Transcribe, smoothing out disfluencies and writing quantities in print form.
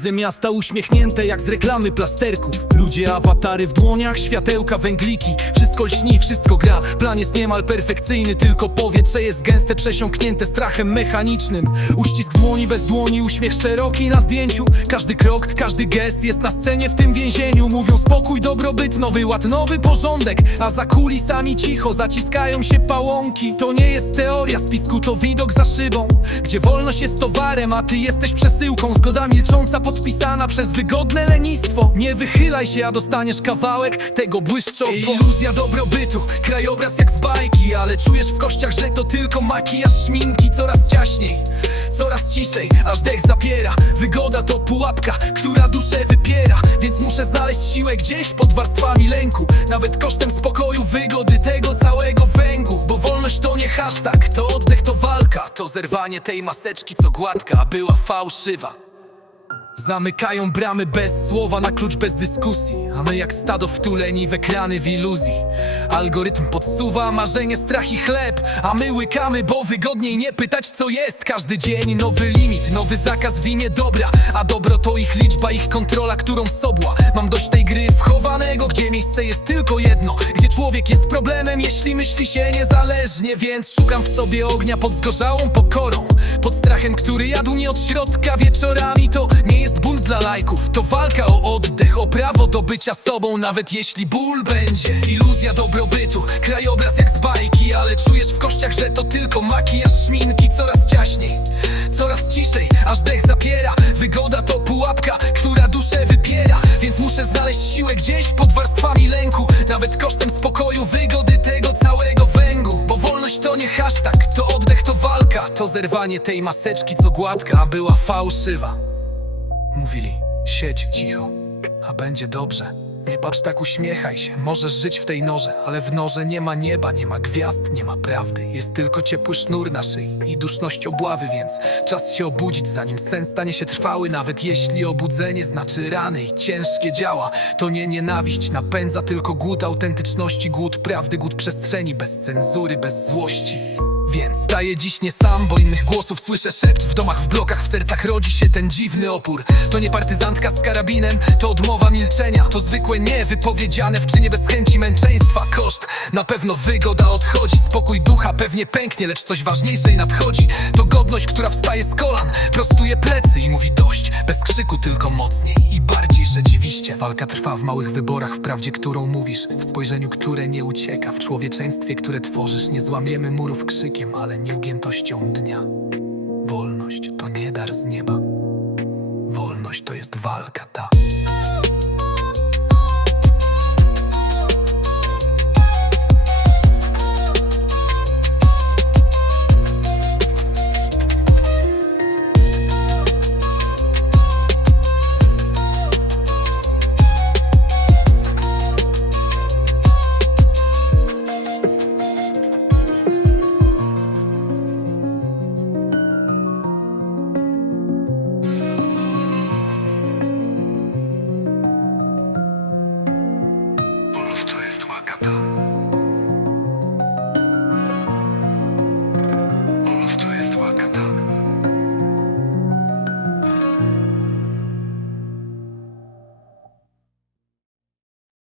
Widzę miasta uśmiechnięte jak z reklamy plasterków. Ludzie, awatary w dłoniach, światełka, węgliki. Wszystko lśni, wszystko gra. Plan jest niemal perfekcyjny, tylko powietrze jest gęste, przesiąknięte strachem mechanicznym. Uścisk dłoni bez dłoni, uśmiech szeroki na zdjęciu. Każdy krok, każdy gest jest na scenie w tym więzieniu. Mówią spokój, dobrobyt, nowy ład, nowy porządek. A za kulisami cicho zaciskają się pałąki. To nie jest teoria spisku, to widok za szybą, gdzie wolność jest towarem, a ty jesteś przesyłką. Zgoda milcząca podpisana przez wygodne lenistwo. Nie wychylaj się, a dostaniesz kawałek tego błyszczowo. Iluzja dobrobytu, krajobraz jak z bajki, ale czujesz w kościach, że to tylko makijaż szminki. Coraz ciaśniej, coraz ciszej, aż dech zapiera. Wygoda to pułapka, która duszę wypiera. Więc muszę znaleźć siłę gdzieś pod warstwami lęku, nawet kosztem spokoju, wygody tego całego węgu. Bo wolność to nie hashtag, to oddech, to walka. To zerwanie tej maseczki, co gładka, a była fałszywa. Zamykają bramy bez słowa, na klucz bez dyskusji, a my jak stado wtuleni w ekrany w iluzji. Algorytm podsuwa marzenie, strach i chleb, a my łykamy, bo wygodniej nie pytać co jest. Każdy dzień nowy limit, nowy zakaz w imię dobra, a dobro to ich liczba, ich kontrola, którą sobła. Mam dość tej gry wchowanego, gdzie miejsce jest tylko jedno, gdzie człowiek jest problemem, jeśli myśli się niezależnie. Więc szukam w sobie ognia pod zgorzałą pokorą, pod strachem, który jadł mnie od środka wieczorami. To nie jest bunt dla lajków, to walka o oddech, o prawo do bycia sobą, nawet jeśli ból będzie. Iluzja dobrobytu, krajobraz jak z bajki, ale czujesz w kościach, że to tylko makijaż szminki. Coraz ciaśniej, coraz ciszej, aż dech zapiera. Wygoda to pułapka, która duszę wypiera. Więc muszę znaleźć siłę gdzieś pod warstwami lęku, nawet kosztem spokoju, wygody tego całego węgu. Bo wolność to nie hashtag, to oddech, to walka. To zerwanie tej maseczki, co gładka, a była fałszywa. Mówili, siedź cicho, a będzie dobrze. Nie patrz tak, uśmiechaj się. Możesz żyć w tej norze, ale w norze nie ma nieba, nie ma gwiazd, nie ma prawdy. Jest tylko ciepły sznur na szyi i duszność obławy, więc czas się obudzić, zanim sen stanie się trwały. Nawet jeśli obudzenie znaczy rany i ciężkie działa, to nie nienawiść napędza, tylko głód autentyczności, głód prawdy, głód przestrzeni, bez cenzury, bez złości. Więc staję dziś nie sam, bo innych głosów słyszę szept. W domach, w blokach, w sercach rodzi się ten dziwny opór. To nie partyzantka z karabinem, to odmowa milczenia. To zwykłe nie wypowiedziane w czynie bez chęci męczeństwa. Koszt, na pewno wygoda odchodzi. Spokój ducha pewnie pęknie, lecz coś ważniejszej nadchodzi. To godność, która wstaje z kolan, prostuje plecy i mówi dość. Bez krzyku, tylko mocniej i bardziej rzeczywiście. Walka trwa w małych wyborach, w prawdzie, którą mówisz, w spojrzeniu, które nie ucieka, w człowieczeństwie, które tworzysz. Nie złamiemy murów krzykiem, ale nieugiętością dnia. Wolność to nie dar z nieba. Wolność to jest walka ta. To jest łakata.